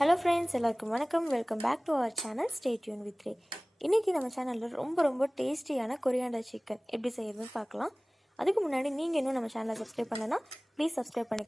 Hello friends, எல்லாருக்கும் வணக்கம். Welcome back to our channel. Stay tune with ரே. இன்றைக்கி நம்ம சேனலில் ரொம்ப டேஸ்டியான கொரியாண்டர் சிக்கன் எப்படி செய்யறதுன்னு பார்க்கலாம். அதுக்கு முன்னாடி நீங்கள் இன்னும் நம்ம சேனலை சப்ஸ்கிரைப் பண்ணலன்னா ப்ளீஸ் சப்ஸ்கிரைப் பண்ணி